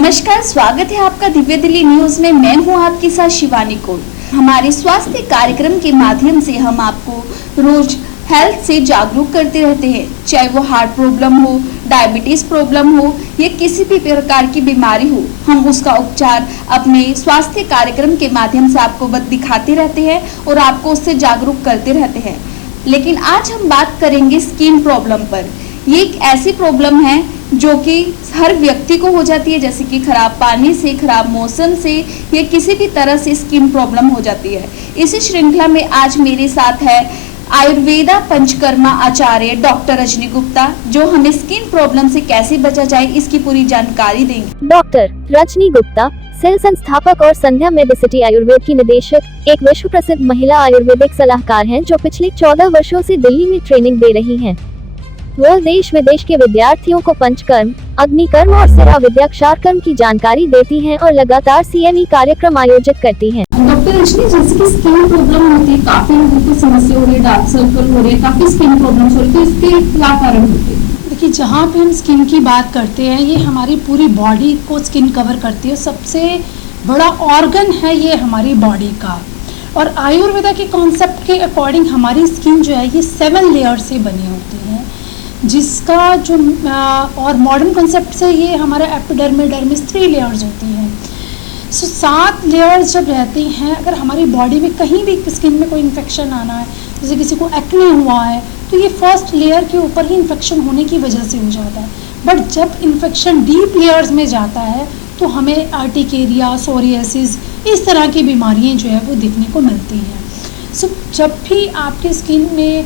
नमस्कार, स्वागत है आपका दिव्य दिल्ली न्यूज में। मैं हूं आपके साथ शिवानी कौर। हमारे स्वास्थ्य कार्यक्रम के माध्यम से हम आपको रोज हेल्थ से जागरूक करते रहते हैं, चाहे वो हार्ट प्रॉब्लम हो, डायबिटीज प्रॉब्लम हो या किसी भी प्रकार की बीमारी हो। हम उसका उपचार अपने स्वास्थ्य कार्यक्रम के माध्यम से आपको दिखाते रहते हैं और आपको उससे जागरूक करते रहते हैं। लेकिन आज हम बात करेंगे स्किन प्रॉब्लम पर। ये एक ऐसी प्रॉब्लम है जो कि हर व्यक्ति को हो जाती है, जैसे कि खराब पानी से, खराब मौसम से या किसी भी तरह से स्किन प्रॉब्लम हो जाती है। इसी श्रृंखला में आज मेरे साथ है आयुर्वेदा पंचकर्मा आचार्य डॉक्टर रजनी गुप्ता, जो हमें स्किन प्रॉब्लम से कैसे बचा जाए इसकी पूरी जानकारी देंगे। डॉक्टर रजनी गुप्ता सेल संस्थापक और संध्या मेडिसिटी आयुर्वेद की निदेशक, एक विश्व प्रसिद्ध महिला आयुर्वेदिक सलाहकार हैं जो पिछले 14 वर्षों से दिल्ली में ट्रेनिंग दे रही हैं। वो देश विदेश के विद्यार्थियों को पंचकर्म, अग्निकर्म और सिरा विद्या क्षारकर्म की जानकारी देती हैं और लगातार CME कार्यक्रम आयोजित करती हैं। डॉक्टर रजनी, जैसे कि स्किन प्रॉब्लम होती है, काफी लोगों को समस्या हो रही है, डार्क सर्कल हो रहे हैं, काफी स्किन प्रॉब्लम्स हो रही है, तो इसके क्या कारण होते हैं? देखिए, जहाँ पे हम स्किन की बात करते हैं, ये हमारी पूरी बॉडी को स्किन कवर करती है। सबसे बड़ा ऑर्गन है ये हमारी बॉडी का। और आयुर्वेदा के कॉन्सेप्ट के अकॉर्डिंग हमारी स्किन जो है ये 7 लेयर से बनी होती है, जिसका जो और मॉडर्न कॉन्सेप्ट से ये हमारा एपिडर्मिस 3 लेयर्स होती हैं। सो 7 लेयर्स जब रहती हैं, अगर हमारी बॉडी में कहीं भी स्किन में कोई इन्फेक्शन आना है, जैसे किसी को एक्ने हुआ है, तो ये फर्स्ट लेयर के ऊपर ही इन्फेक्शन होने की वजह से हो जाता है। बट जब इन्फेक्शन डीप लेयर्स में जाता है तो हमें आर्टिकेरिया, सोरियासिस, इस तरह की बीमारियाँ जो है वो दिखने को मिलती हैं। सो जब भी आपकी स्किन में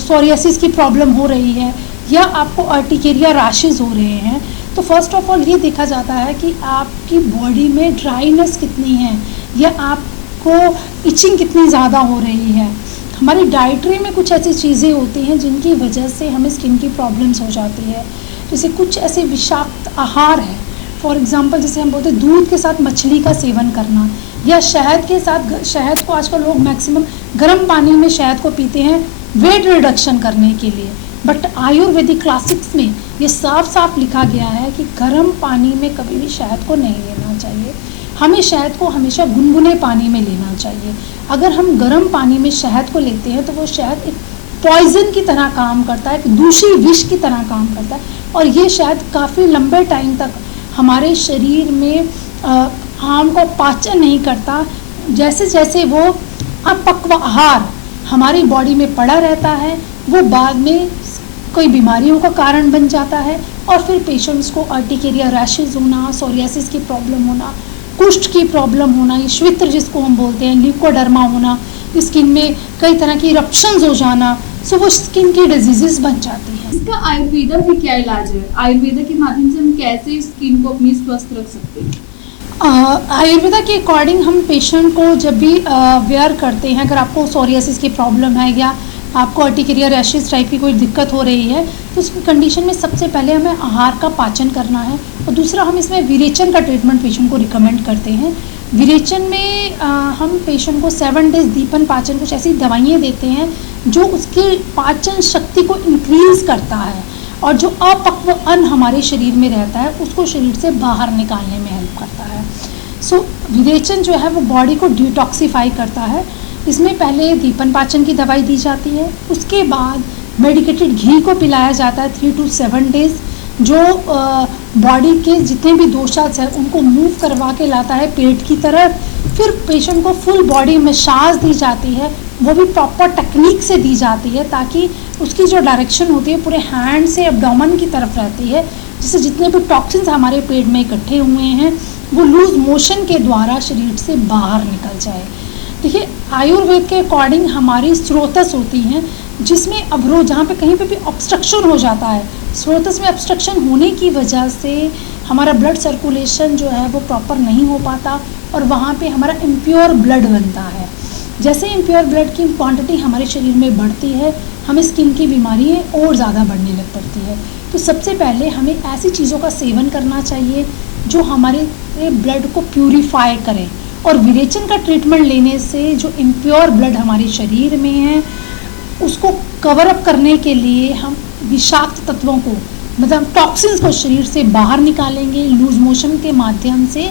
सोरियासिस की प्रॉब्लम हो रही है या आपको आर्टिकेरिया रैशेस हो रहे हैं, तो फर्स्ट ऑफ ऑल ये देखा जाता है कि आपकी बॉडी में ड्राइनेस कितनी है या आपको इचिंग कितनी ज़्यादा हो रही है। हमारी डाइटरी में कुछ ऐसी चीज़ें होती हैं जिनकी वजह से हमें स्किन की प्रॉब्लम्स हो जाती है। जैसे कुछ ऐसे विषाक्त आहार है, फॉर एग्जांपल जैसे हम बोलते हैं दूध के साथ मछली का सेवन करना, या शहद के साथ, शहद को आजकल लोग मैक्सिमम गर्म पानी में शहद को पीते हैं वेट रिडक्शन करने के लिए। बट आयुर्वेदिक क्लासिक्स में ये साफ साफ लिखा गया है कि गर्म पानी में कभी भी शहद को नहीं लेना चाहिए। हमें शहद को हमेशा गुनगुने पानी में लेना चाहिए। अगर हम गर्म पानी में शहद को लेते हैं तो वो शहद एक पॉइजन की तरह काम करता है, एक दूषी विष की तरह काम करता है, और ये शहद काफ़ी लंबे टाइम तक हमारे शरीर में आम को पाचन नहीं करता। जैसे जैसे वो अपक्व आहार हमारी बॉडी में पड़ा रहता है, वो बाद में कोई बीमारियों का कारण बन जाता है, और फिर पेशेंट्स को आर्टिकेरिया रैशेज होना, सोरियासिस की प्रॉब्लम होना, कुष्ठ की प्रॉब्लम होना, ये श्वित्र जिसको हम बोलते हैं, ल्यूकोडर्मा होना, स्किन में कई तरह की इरप्शंस हो जाना, सो वो स्किन की डिजीजेस बन जाती हैं। इसका आयुर्वेदा में क्या इलाज है? आयुर्वेदा के माध्यम से हम कैसे स्किन को अपनी स्वस्थ रख सकते हैं? आयुर्वेदा के अकॉर्डिंग हम पेशेंट को जब भी वेयर करते हैं, अगर आपको सोरियासिस की प्रॉब्लम है या आपको आर्टिकेरिया रैशेस टाइप की कोई दिक्कत हो रही है, तो उस कंडीशन में सबसे पहले हमें आहार का पाचन करना है, और दूसरा हम इसमें विरेचन का ट्रीटमेंट पेशेंट को रिकमेंड करते हैं। विरेचन में हम पेशेंट को 7 डेज दीपन पाचन, कुछ ऐसी दवाइयाँ देते हैं जो उसकी पाचन शक्ति को इंक्रीज़ करता है, और जो अपक्व अन्न हमारे शरीर में रहता है उसको शरीर से बाहर निकालने में हेल्प करता है। सो विरेचन जो है वो बॉडी को डिटॉक्सिफाई करता है। इसमें पहले दीपन पाचन की दवाई दी जाती है, उसके बाद मेडिकेटेड घी को पिलाया जाता है 3 to 7 डेज, जो बॉडी के जितने भी दोषास हैं उनको मूव करवा के लाता है पेट की तरफ। फिर पेशेंट को फुल बॉडी मसाज दी जाती है, वो भी प्रॉपर टेक्निक से दी जाती है, ताकि उसकी जो डायरेक्शन होती है पूरे हैंड से एब्डोमेन की तरफ रहती है, जिससे जितने भी टॉक्सिन्स हमारे पेट में इकट्ठे हुए हैं वो लूज मोशन के द्वारा शरीर से बाहर निकल जाए। देखिए, आयुर्वेद के अकॉर्डिंग हमारी स्रोतस होती हैं जिसमें अवरोध, जहाँ पे कहीं पे भी ऑब्स्ट्रक्शन हो जाता है, स्रोतस में ऑब्स्ट्रक्शन होने की वजह से हमारा ब्लड सर्कुलेशन जो है वो प्रॉपर नहीं हो पाता, और वहाँ पे हमारा इम्प्योर ब्लड बनता है। जैसे इम्प्योर ब्लड की क्वांटिटी हमारे शरीर में बढ़ती है, हमें स्किन की बीमारियाँ और ज़्यादा बढ़ने लग पड़ती है। तो सबसे पहले हमें ऐसी चीज़ों का सेवन करना चाहिए जो हमारे ब्लड को प्यूरिफाई करें, और विरेचन का ट्रीटमेंट लेने से जो इम्प्योर ब्लड हमारे शरीर में है उसको कवर अप करने के लिए हम विषाक्त तत्वों को मतलब टॉक्सिन्स को शरीर से बाहर निकालेंगे लूज मोशन के माध्यम से।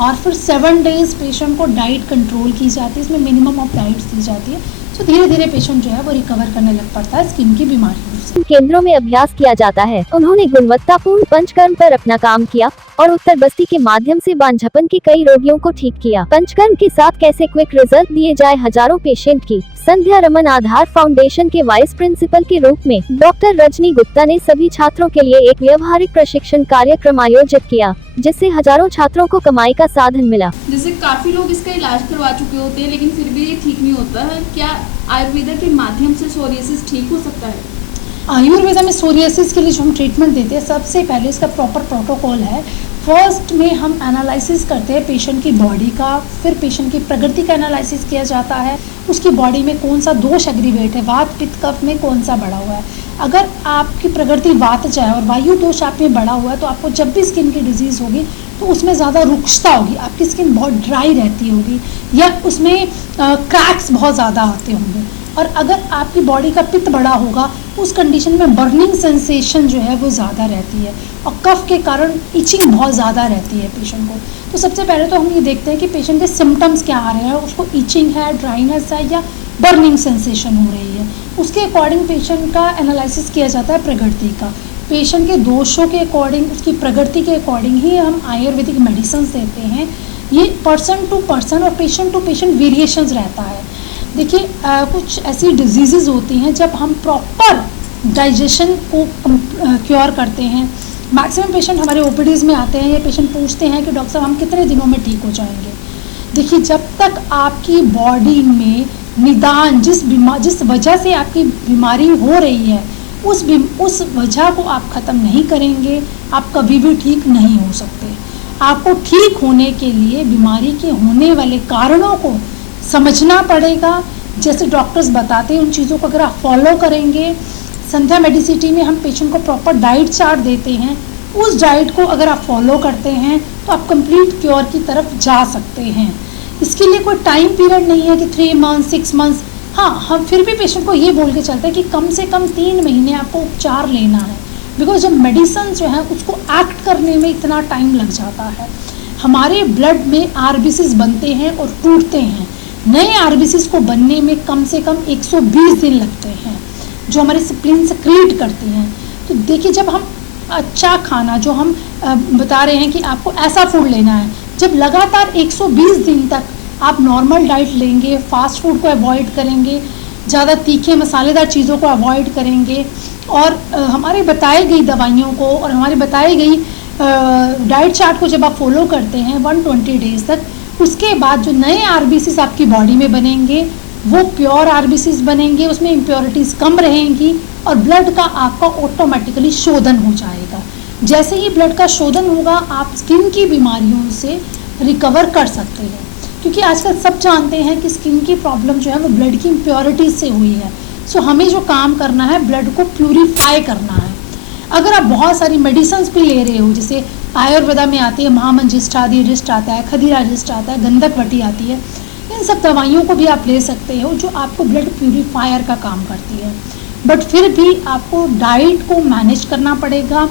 और फिर 7 डेज पेशेंट को डाइट कंट्रोल की जाती है, इसमें मिनिमम ऑफ डाइट्स दी जाती है। तो धीरे धीरे पेशेंट जो है वो रिकवर करने लग पड़ता है स्किन की बीमारियों से। केंद्रों में अभ्यास किया जाता है। उन्होंने गुणवत्तापूर्ण पंचकर्म पर अपना काम किया और उत्तर बस्ती के माध्यम से बांझपन के कई रोगियों को ठीक किया। पंचकर्म के साथ कैसे क्विक रिजल्ट दिए जाए हजारों पेशेंट की। संध्या रमन आधार फाउंडेशन के वाइस प्रिंसिपल के रूप में डॉक्टर रजनी गुप्ता ने सभी छात्रों के लिए एक व्यवहारिक प्रशिक्षण कार्यक्रम आयोजित किया, जिससे हजारों छात्रों को कमाई का साधन मिला। जैसे काफी लोग इसका इलाज करवा चुके होते हैं लेकिन फिर भी ये ठीक नहीं होता है, क्या आयुर्वेदा के माध्यम से सोरियासिस ठीक हो सकता है? आयुर्वेदा में सोरियासिस के लिए जो हम ट्रीटमेंट देते हैं, सबसे पहले इसका प्रॉपर प्रोटोकॉल है। फर्स्ट में हम एनालिसिस करते हैं पेशेंट की बॉडी का, फिर पेशेंट की प्रकृति का एनालिसिस किया जाता है, उसकी बॉडी में कौन सा दोष एग्रीवेट है, वात पित्त कफ में कौन सा बढ़ा हुआ है। अगर आपकी प्रकृति वातज है और वायु दोष आप में बढ़ा हुआ है तो आपको जब भी स्किन की डिजीज़ होगी तो उसमें ज़्यादा रुक्षता होगी, आपकी स्किन बहुत ड्राई रहती होगी या उसमें क्रैक्स बहुत ज़्यादा आते होंगे। और अगर आपकी बॉडी का पित्त बड़ा होगा उस कंडीशन में बर्निंग सेंसेशन जो है वो ज़्यादा रहती है और कफ के कारण इचिंग बहुत ज़्यादा रहती है पेशेंट को। तो सबसे पहले तो हम ये देखते हैं कि पेशेंट के सिम्टम्स क्या आ रहे हैं, उसको इचिंग है, ड्राइनेस है या बर्निंग सेंसेशन हो रही है। उसके अकॉर्डिंग पेशेंट का एनालिसिस किया जाता है प्रकृति का। पेशेंट के दोषों के अकॉर्डिंग, उसकी प्रकृति के अकॉर्डिंग ही हम आयुर्वेदिक मेडिसिन देते हैं। ये पर्सन टू पर्सन और पेशेंट टू पेशेंट वेरिएशंस रहता है। देखिए कुछ ऐसी डिजीज़ेस होती हैं जब हम प्रॉपर डाइजेशन को क्योर करते हैं। मैक्सिमम पेशेंट हमारे ओपीडीज़ में आते हैं, ये पेशेंट पूछते हैं कि डॉक्टर साहब हम कितने दिनों में ठीक हो जाएंगे। देखिए जब तक आपकी बॉडी में निदान जिस वजह से आपकी बीमारी हो रही है उस वजह को आप ख़त्म नहीं करेंगे, आप कभी भी ठीक नहीं हो सकते। आपको ठीक होने के लिए बीमारी के होने वाले कारणों को समझना पड़ेगा। जैसे डॉक्टर्स बताते हैं उन चीज़ों को अगर आप फॉलो करेंगे, संध्या मेडिसिटी में हम पेशेंट को प्रॉपर डाइट चार्ट देते हैं, उस डाइट को अगर आप फॉलो करते हैं तो आप कंप्लीट क्योर की तरफ जा सकते हैं। इसके लिए कोई टाइम पीरियड नहीं है कि 3 मंथ्स 6 मंथ्स। हाँ, हम फिर भी पेशेंट को ये बोल के चलते हैं कि कम से कम 3 महीने आपको उपचार लेना है, बिकॉज जब मेडिसिन जो है उसको एक्ट करने में इतना टाइम लग जाता है। हमारे ब्लड में आरबीसीज बनते हैं और टूटते हैं, नए आरबीसीज को बनने में कम से कम 120 दिन लगते हैं जो हमारे स्प्लीन सेक्रेट करती हैं। तो देखिए जब हम अच्छा खाना जो हम बता रहे हैं कि आपको ऐसा फूड लेना है, जब लगातार 120 दिन तक आप नॉर्मल डाइट लेंगे, फास्ट फूड को अवॉइड करेंगे, ज़्यादा तीखे मसालेदार चीज़ों को अवॉइड करेंगे और हमारे बताई गई दवाइयों को और हमारी बताई गई डाइट चार्ट को जब आप फॉलो करते हैं 120 डेज तक, उसके बाद जो नए आरबीसीज आपकी बॉडी में बनेंगे वो प्योर आरबीसीज बनेंगे, उसमें इम्प्योरिटीज़ कम रहेंगी और ब्लड का आपका ऑटोमेटिकली शोधन हो जाएगा। जैसे ही ब्लड का शोधन होगा आप स्किन की बीमारियों से रिकवर कर सकते हैं, क्योंकि आजकल सब जानते हैं कि स्किन की प्रॉब्लम जो है वो ब्लड की इम्प्योरिटीज़ से हुई है। सो हमें जो काम करना है ब्लड को प्यूरीफाई करना है। अगर आप बहुत सारी मेडिसिन भी ले रहे हो, जैसे आयुर्वेदा में आती है महामंजिष्ठादिरिष्ट आता है, खदिरारिष्ट आता है, गंधक वटी आती है, इन सब दवाइयों को भी आप ले सकते हो जो आपको ब्लड प्यूरीफायर का काम करती है। बट फिर भी आपको डाइट को मैनेज करना पड़ेगा,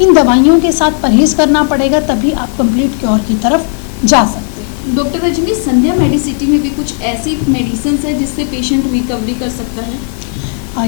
इन दवाइयों के साथ परहेज करना पड़ेगा, तभी आप कंप्लीट क्योर की तरफ जा सकते हैं। डॉक्टर रजनी, संध्या मेडिसिटी में भी कुछ ऐसी मेडिसिन है जिससे पेशेंट रिकवरी कर सकता है?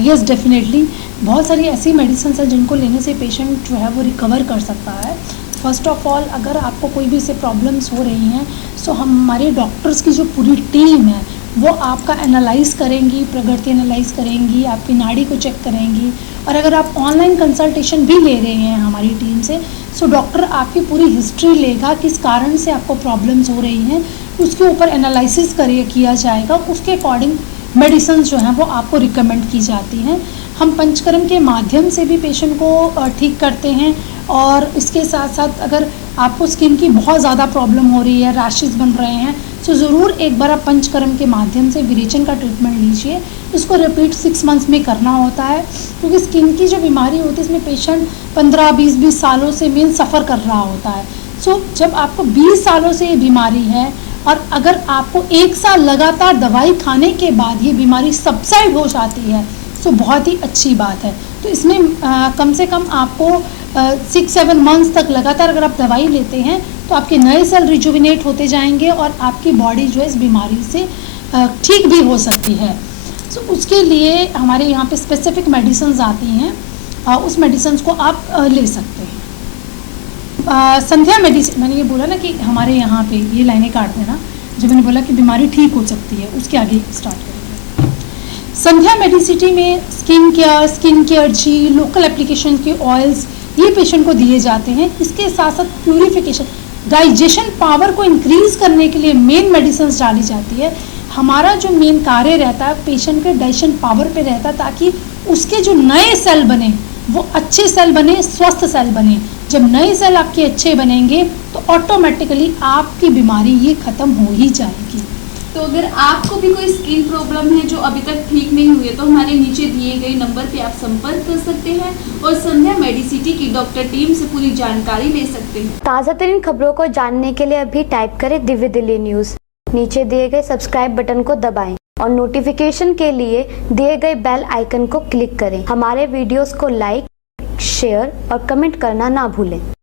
यस डेफिनेटली, बहुत सारी ऐसी मेडिसिन है जिनको लेने से पेशेंट जो है वो रिकवर कर सकता है। फर्स्ट ऑफ ऑल अगर आपको कोई भी इससे प्रॉब्लम्स हो रही हैं सो हमारे डॉक्टर्स की जो पूरी टीम है वो आपका एनालाइज करेंगी, प्रकृति एनालाइज करेंगी, आपकी नाड़ी को चेक करेंगी। और अगर आप ऑनलाइन कंसल्टेशन भी ले रहे हैं हमारी टीम से, सो डॉक्टर आपकी पूरी हिस्ट्री लेगा, किस कारण से आपको प्रॉब्लम्स हो रही हैं, उसके ऊपर एनालिसिस किया जाएगा, उसके अकॉर्डिंग मेडिसिन जो हैं वो आपको रिकमेंड की जाती हैं। हम पंचकर्म के माध्यम से भी पेशेंट को ठीक करते हैं और इसके साथ साथ अगर आपको स्किन की बहुत ज़्यादा प्रॉब्लम हो रही है, रैशेस बन रहे हैं, तो ज़रूर एक बार आप पंचकर्म के माध्यम से विरेचन का ट्रीटमेंट लीजिए। इसको रिपीट 6 मंथ्स में करना होता है, क्योंकि स्किन की जो बीमारी होती है इसमें पेशेंट 15-20 सालों से मेन सफ़र कर रहा होता है। सो जब आपको 20 सालों से ये बीमारी है और अगर आपको 1 साल लगातार दवाई खाने के बाद ये बीमारी सबसाइड हो जाती है, सो बहुत ही अच्छी बात है। तो इसमें कम से कम आपको 6-7 मंथ्स तक लगातार अगर आप दवाई लेते हैं तो आपके नए सेल रिजुविनेट होते जाएंगे और आपकी बॉडी जो है इस बीमारी से ठीक भी हो सकती है। सो उसके लिए हमारे यहाँ पे स्पेसिफिक मेडिसिन्स आती हैं, उस मेडिसिन्स को आप ले सकते हैं। संध्या मेडिसिन, मैंने ये बोला ना कि हमारे यहाँ पे ये लाइनें काट देना, जब मैंने बोला कि बीमारी ठीक हो सकती है उसके आगे स्टार्ट करेंगे। संध्या मेडिसिटी में स्किन केयर जी, लोकल एप्लीकेशन के ऑयल्स ये पेशेंट को दिए जाते हैं। इसके साथ साथ प्यूरिफिकेशन, डाइजेशन पावर को इंक्रीज करने के लिए मेन मेडिसिन डाली जाती है। हमारा जो मेन कार्य रहता है पेशेंट के डाइजेशन पावर पे रहता है, ताकि उसके जो नए सेल बने वो अच्छे सेल बने, स्वस्थ सेल बने। जब नए सेल आपके अच्छे बनेंगे तो ऑटोमेटिकली आपकी बीमारी ये खत्म हो ही जाएगी। तो अगर आपको भी कोई स्किन प्रॉब्लम है जो अभी तक ठीक नहीं हुई है तो हमारे नीचे दिए गए नंबर पे आप संपर्क कर सकते हैं और संध्या मेडिसिटी की डॉक्टर टीम से पूरी जानकारी ले सकते हैं। ताज़ा तरीन खबरों को जानने के लिए अभी टाइप करें दिव्य दिल्ली न्यूज़। नीचे दिए गए सब्सक्राइब बटन को दबाएं और नोटिफिकेशन के लिए दिए गए बेल आइकन को क्लिक करें। हमारे वीडियोस को लाइक, शेयर और कमेंट करना ना भूलें।